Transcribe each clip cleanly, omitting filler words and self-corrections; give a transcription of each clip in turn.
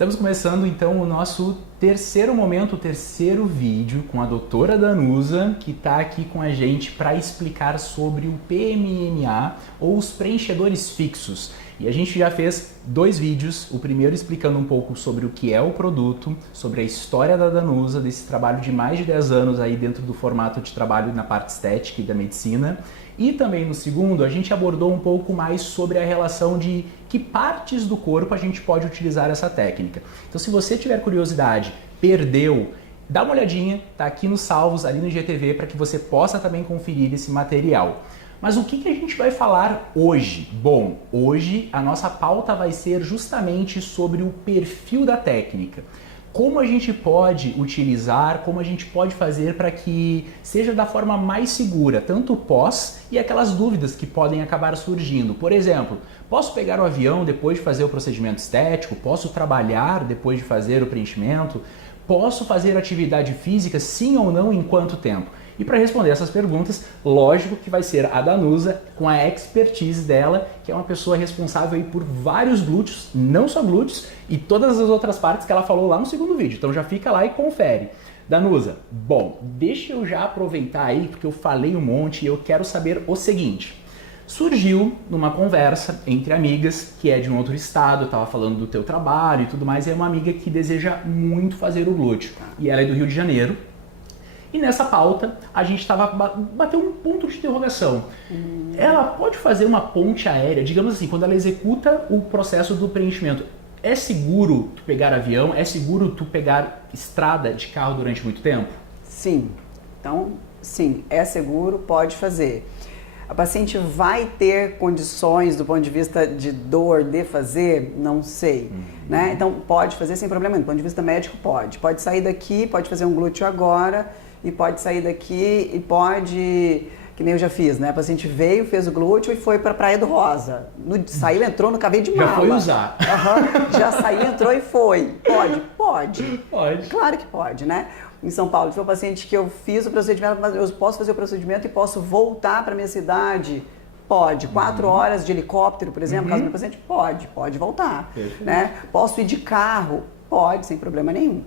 Estamos começando então o nosso terceiro momento, o terceiro vídeo com a doutora Danusa, que está aqui com a gente para explicar sobre o PMMA ou os preenchedores fixos. E a gente já fez dois vídeos, o primeiro explicando um pouco sobre o que é o produto, sobre a história da Danusa, desse trabalho de mais de 10 anos aí dentro do formato de trabalho na parte estética e da medicina. E também no segundo, a gente abordou um pouco mais sobre a relação de que partes do corpo a gente pode utilizar essa técnica. Então se você tiver curiosidade, perdeu, dá uma olhadinha, tá aqui nos salvos, ali no IGTV, para que você possa também conferir esse material. Mas o que a gente vai falar hoje? Bom, hoje a nossa pauta vai ser justamente sobre o perfil da técnica. Como a gente pode utilizar, como a gente pode fazer para que seja da forma mais segura, tanto pós e aquelas dúvidas que podem acabar surgindo. Por exemplo, posso pegar o avião depois de fazer o procedimento estético? Posso trabalhar depois de fazer o preenchimento? Posso fazer atividade física, sim ou não, em quanto tempo? E para responder essas perguntas, lógico que vai ser a Danusa, com a expertise dela, que é uma pessoa responsável aí por vários glúteos, não só glúteos, e todas as outras partes que ela falou lá no segundo vídeo. Então já fica lá e confere. Danusa, bom, deixa eu já aproveitar aí, porque eu falei um monte e eu quero saber o seguinte. Surgiu numa conversa entre amigas, que é de um outro estado, eu estava falando do teu trabalho e tudo mais, e é uma amiga que deseja muito fazer o glúteo. E ela é do Rio de Janeiro. E nessa pauta, a gente bateu um ponto de interrogação. Ela pode fazer uma ponte aérea, digamos assim, quando ela executa o processo do preenchimento. É seguro tu pegar avião? É seguro tu pegar estrada de carro durante muito tempo? Sim. Então, sim, é seguro, pode fazer. A paciente vai ter condições do ponto de vista de dor de fazer? Não sei. Né? Então, pode fazer sem problema nenhum. Do ponto de vista médico, pode. Pode sair daqui, pode fazer um glúteo agora, e pode sair daqui e pode, que nem eu já fiz, né? A paciente veio, fez o glúteo e foi para a Praia do Rosa. Saiu, entrou no cabelo de mala. Já foi usar. Já saiu, entrou e foi. Pode? Pode. Pode. Claro que pode, né? Em São Paulo, foi um paciente que eu fiz o procedimento, mas eu posso fazer o procedimento e posso voltar para minha cidade? Pode. 4 horas de helicóptero, por exemplo, caso do meu paciente? Pode voltar. Né? Posso ir de carro? Pode, sem problema nenhum.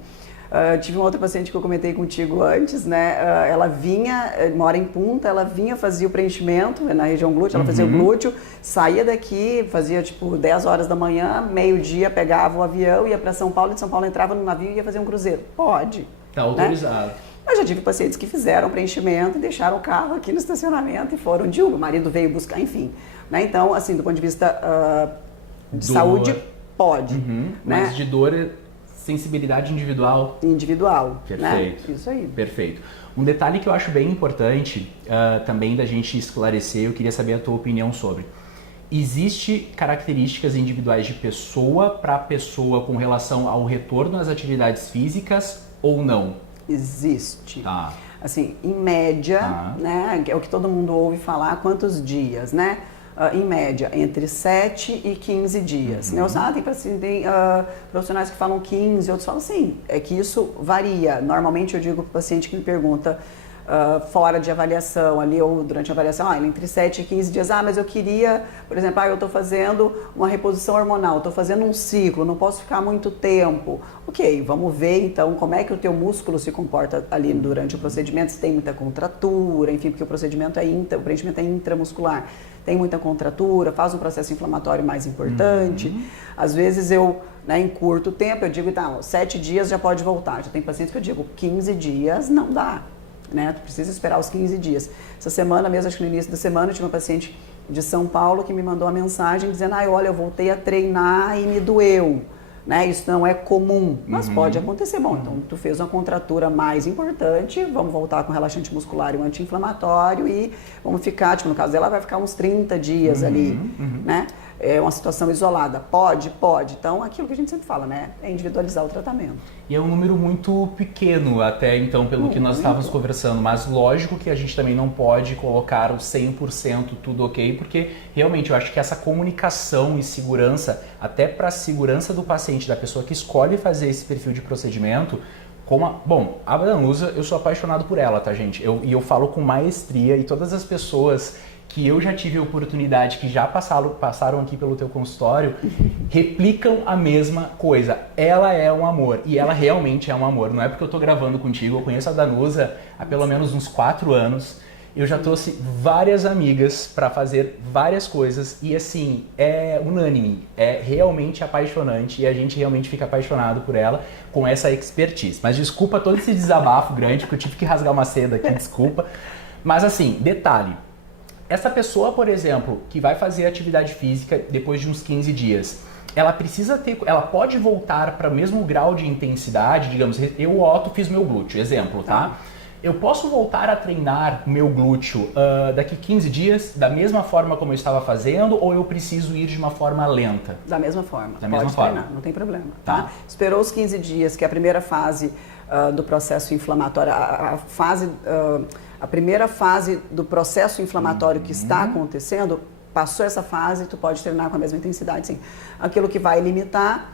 Tive uma outra paciente que eu comentei contigo antes, né? Ela vinha, mora em Punta, ela vinha, fazia o preenchimento na região glútea, ela fazia o glúteo, saía daqui, fazia tipo 10 horas da manhã, meio-dia pegava o avião, ia para São Paulo, e de São Paulo entrava no navio e ia fazer um cruzeiro. Pode. Tá autorizado. Né? Mas já tive pacientes que fizeram preenchimento e deixaram o carro aqui no estacionamento e foram de Uber, o marido veio buscar, enfim. Né? Então, assim, do ponto de vista de saúde, pode. Né? Mas de dor, sensibilidade individual. Individual. Perfeito. Né? Isso aí. Perfeito. Um detalhe que eu acho bem importante também da gente esclarecer, eu queria saber a tua opinião sobre. Existe características individuais de pessoa para pessoa com relação ao retorno às atividades físicas ou não? Existe. Tá. Assim, em média, né, é o que todo mundo ouve falar, quantos dias, né? Em média, entre 7 e 15 dias. Tem profissionais que falam 15, outros falam sim. É que isso varia. Normalmente eu digo para o paciente que me pergunta fora de avaliação ali ou durante a avaliação, entre 7 e 15 dias, mas eu queria, por exemplo, eu estou fazendo uma reposição hormonal, estou fazendo um ciclo, não posso ficar muito tempo. Ok, vamos ver então como é que o teu músculo se comporta ali durante o procedimento, se tem muita contratura, enfim, porque o procedimento o preenchimento é intramuscular, tem muita contratura, faz um processo inflamatório mais importante. Às vezes eu, em curto tempo, eu digo, 7 dias já pode voltar. Já tem pacientes que eu digo, 15 dias não dá. Né? Tu precisa esperar os 15 dias. Essa semana mesmo, acho que no início da semana, eu tive uma paciente de São Paulo que me mandou uma mensagem dizendo, olha, eu voltei a treinar e me doeu. Né? Isso não é comum, mas pode acontecer. Bom, então tu fez uma contratura mais importante, vamos voltar com relaxante muscular e um anti-inflamatório e vamos ficar, no caso dela, vai ficar uns 30 dias ali, né? É uma situação isolada. Pode. Então, aquilo que a gente sempre fala, né? É individualizar o tratamento. E é um número muito pequeno até então, pelo que nós estávamos conversando, mas lógico que a gente também não pode colocar o 100% tudo ok, porque realmente eu acho que essa comunicação e segurança, até para a segurança do paciente, da pessoa que escolhe fazer esse perfil de procedimento, bom, a Danusa, eu sou apaixonado por ela, tá, gente? E eu falo com maestria e todas as pessoas que eu já tive a oportunidade, que já passaram aqui pelo teu consultório, replicam a mesma coisa. Ela é um amor, e ela realmente é um amor. Não é porque eu tô gravando contigo, eu conheço a Danusa há pelo menos uns 4 anos. Eu já trouxe várias amigas para fazer várias coisas e assim, é unânime, é realmente apaixonante e a gente realmente fica apaixonado por ela com essa expertise. Mas desculpa todo esse desabafo grande, porque eu tive que rasgar uma seda aqui, desculpa. Mas assim, detalhe, essa pessoa, por exemplo, que vai fazer atividade física depois de uns 15 dias, ela pode voltar para o mesmo grau de intensidade, digamos, eu, Otto, fiz meu glúteo, exemplo, tá? Eu posso voltar a treinar o meu glúteo daqui 15 dias, da mesma forma como eu estava fazendo, ou eu preciso ir de uma forma lenta? Da mesma forma. Da mesma forma. Treinar, não tem problema. Tá? Esperou os 15 dias, que é a primeira fase do processo inflamatório, a primeira fase do processo inflamatório que está acontecendo, passou essa fase, tu pode treinar com a mesma intensidade, sim. Aquilo que vai limitar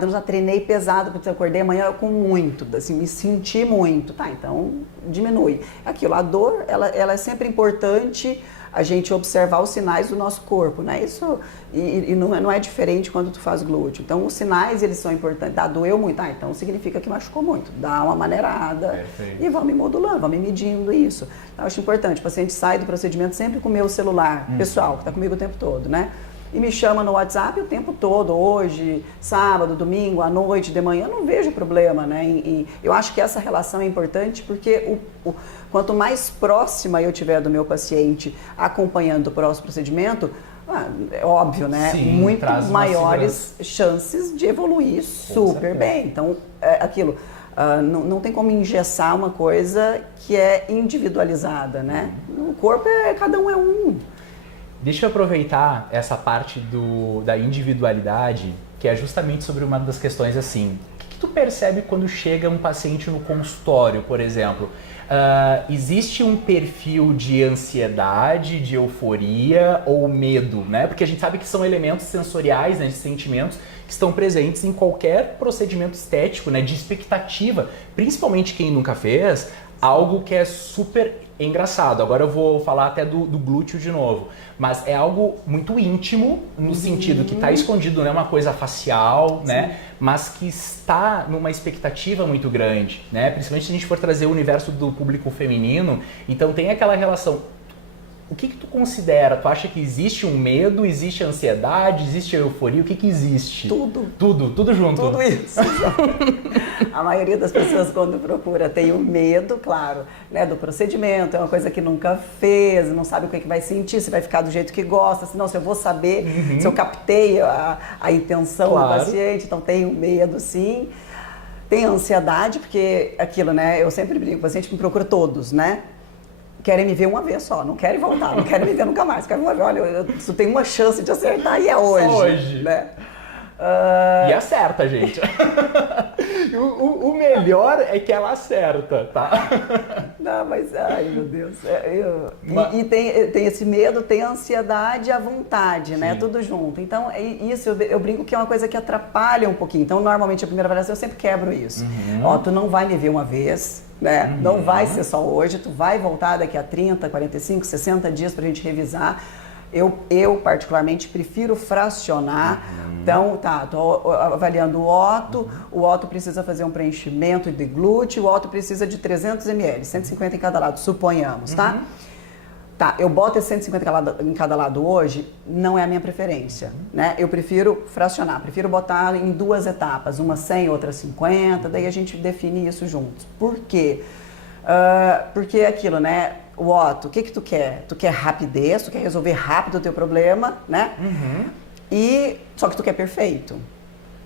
eu já treinei pesado, porque eu acordei amanhã com muito, assim, me senti muito, tá, então diminui. Aquilo, a dor, ela é sempre importante a gente observar os sinais do nosso corpo, né, isso, e não é diferente quando tu faz glúteo, então os sinais, eles são importantes, doeu muito, então significa que machucou muito, dá uma maneirada. Perfeito. E vamos modulando, vamos medindo isso. Então, eu acho importante, o paciente sai do procedimento sempre com o meu celular pessoal, que está comigo o tempo todo, né, e me chama no WhatsApp o tempo todo, hoje, sábado, domingo, à noite, de manhã, eu não vejo problema, né? Eu acho que essa relação é importante porque quanto mais próxima eu tiver do meu paciente acompanhando o próximo procedimento, é óbvio, né? Sim, muito maiores chances de evoluir super bem. Então, aquilo, não tem como engessar uma coisa que é individualizada, né? O corpo, cada um é um. Deixa eu aproveitar essa parte da individualidade, que é justamente sobre uma das questões assim. O que tu percebe quando chega um paciente no consultório, por exemplo? Existe um perfil de ansiedade, de euforia ou medo, né? Porque a gente sabe que são elementos sensoriais, né, de sentimentos que estão presentes em qualquer procedimento estético, né, de expectativa, principalmente quem nunca fez, algo que é super engraçado. Agora eu vou falar até do glúteo de novo, mas é algo muito íntimo no sentido que está escondido, não é uma coisa facial, né? Mas que está numa expectativa muito grande, né? Principalmente se a gente for trazer o universo do público feminino, então tem aquela relação. O que tu considera? Tu acha que existe um medo, existe a ansiedade, existe a euforia? O que existe? Tudo. Tudo junto. Tudo isso. A maioria das pessoas quando procura tem o medo, claro, né, do procedimento, é uma coisa que nunca fez, não sabe o que vai sentir, se vai ficar do jeito que gosta, se eu vou saber, se eu captei a intenção do paciente, então tem o medo sim. Tem a ansiedade, porque aquilo, né, eu sempre brinco, o paciente me procura todos, né? Querem me ver uma vez só, não querem voltar, não querem me ver nunca mais. Querem uma vez, olha, eu só tenho uma chance de acertar e é hoje. Só hoje. Né? E acerta, gente. o melhor é que ela acerta, tá? Não, mas, ai meu Deus. E tem esse medo, tem a ansiedade e a vontade, né? Tudo junto. Então, isso eu brinco que é uma coisa que atrapalha um pouquinho. Então, normalmente, a primeira avaliação eu sempre quebro isso. Ó, tu não vai me ver uma vez, né? Não vai ser só hoje, tu vai voltar daqui a 30, 45, 60 dias pra gente revisar. Eu particularmente prefiro fracionar. Então, tô avaliando o Otto precisa fazer um preenchimento de glúteo, o Otto precisa de 300 ml, 150 em cada lado, suponhamos, tá? Tá, eu boto esse 150 em cada lado hoje, não é a minha preferência, né? Eu prefiro fracionar, prefiro botar em 2 etapas, uma 100, outra 50, daí a gente define isso juntos. Por quê? Porque é aquilo, né? O Otto, o que tu quer? Tu quer rapidez, tu quer resolver rápido o teu problema, né? Só que tu quer perfeito.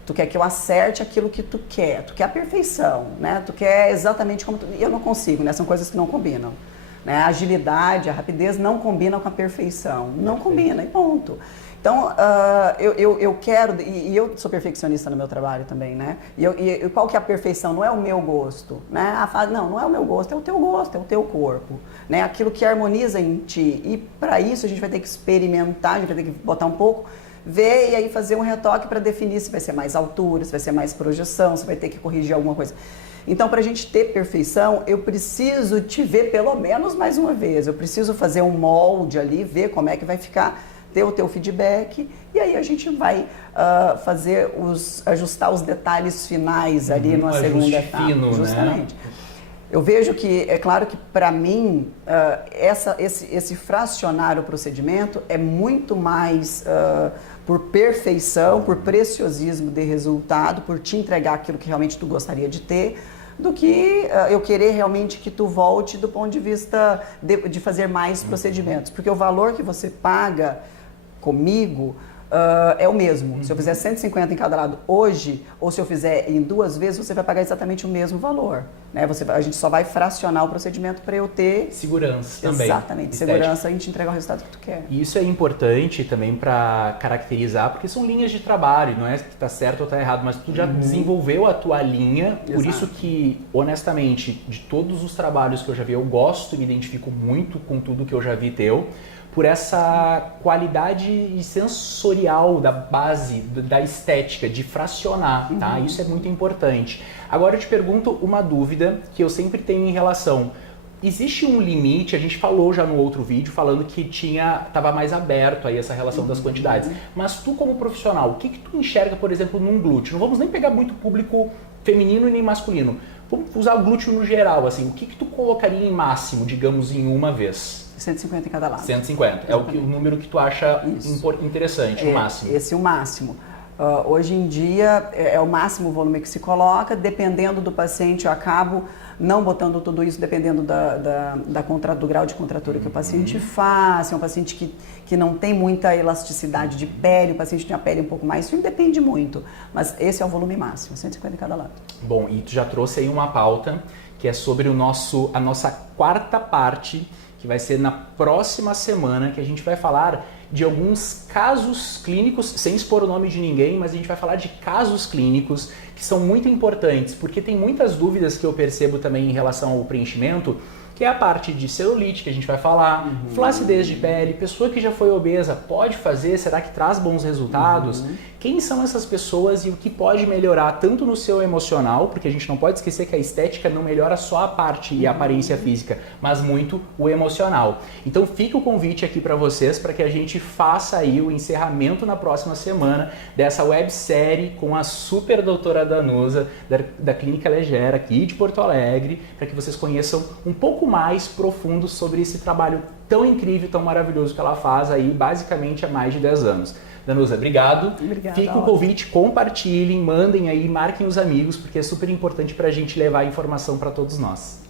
Tu quer que eu acerte aquilo que tu quer a perfeição, né? Tu quer exatamente como eu não consigo, né? São coisas que não combinam. Né? A agilidade, a rapidez não combinam com a perfeição. Não combina, e ponto. Então, eu quero, e eu sou perfeccionista no meu trabalho também, né? E qual que é a perfeição? Não é o meu gosto, né? Não é o meu gosto, é o teu gosto, é o teu corpo, né? Aquilo que harmoniza em ti. E para isso a gente vai ter que experimentar, a gente vai ter que botar um pouco ver e aí fazer um retoque para definir se vai ser mais altura, se vai ser mais projeção, se vai ter que corrigir alguma coisa. Então, para a gente ter perfeição, eu preciso te ver pelo menos mais uma vez. Eu preciso fazer um molde ali, ver como é que vai ficar, ter o teu feedback, e aí a gente vai ajustar os detalhes finais ali numa segunda etapa. Fino, justamente. Né? Eu vejo que, é claro que para mim, esse fracionar o procedimento é muito mais por perfeição, por preciosismo de resultado, por te entregar aquilo que realmente tu gostaria de ter, do que eu querer realmente que tu volte do ponto de vista de fazer mais procedimentos. Porque o valor que você paga comigo é o mesmo. Se eu fizer 150 em cada lado hoje, ou se eu fizer em 2 vezes, você vai pagar exatamente o mesmo valor. Né? A gente só vai fracionar o procedimento para eu ter... segurança também. Exatamente, segurança e te entregar o resultado que tu quer. E isso é importante também para caracterizar, porque são linhas de trabalho, não é que está certo ou está errado, mas tu já desenvolveu a tua linha, por isso que, honestamente, de todos os trabalhos que eu já vi, eu gosto e me identifico muito com tudo que eu já vi teu, por essa qualidade sensorial da base, da estética, de fracionar, tá? Isso é muito importante. Agora eu te pergunto uma dúvida que eu sempre tenho em relação... Existe um limite, a gente falou já no outro vídeo, falando que estava mais aberto aí essa relação das quantidades. Mas tu como profissional, o que tu enxerga, por exemplo, num glúteo? Não vamos nem pegar muito público feminino e nem masculino. Vamos usar o glúteo no geral, assim. O que tu colocaria em máximo, digamos, em uma vez? 150 em cada lado. 150. Exatamente. É o número que tu acha interessante, o máximo. Esse é o máximo. Hoje em dia é o máximo volume que se coloca, dependendo do paciente eu acabo não botando tudo isso dependendo do grau de contratura que o paciente faz, se é um paciente que não tem muita elasticidade de pele, o paciente tem a pele um pouco mais fina, depende muito, mas esse é o volume máximo, 150 em cada lado. Bom, e tu já trouxe aí uma pauta que é sobre a nossa quarta parte, que vai ser na próxima semana, que a gente vai falar de alguns casos clínicos, sem expor o nome de ninguém, mas a gente vai falar de casos clínicos que são muito importantes, porque tem muitas dúvidas que eu percebo também em relação ao preenchimento, que é a parte de celulite que a gente vai falar, flacidez de pele, pessoa que já foi obesa pode fazer, será que traz bons resultados? Quem são essas pessoas e o que pode melhorar tanto no seu emocional, porque a gente não pode esquecer que a estética não melhora só a parte e a aparência física, mas muito o emocional. Então fica o convite aqui para vocês, para que a gente faça aí o encerramento na próxima semana dessa websérie com a super doutora Danusa, da Clínica Legera aqui de Porto Alegre, para que vocês conheçam um pouco mais profundo sobre esse trabalho tão incrível, tão maravilhoso que ela faz aí basicamente há mais de 10 anos. Danusa, obrigado. Obrigada. Fica o convite, compartilhem, mandem aí, marquem os amigos, porque é super importante para a gente levar a informação para todos nós.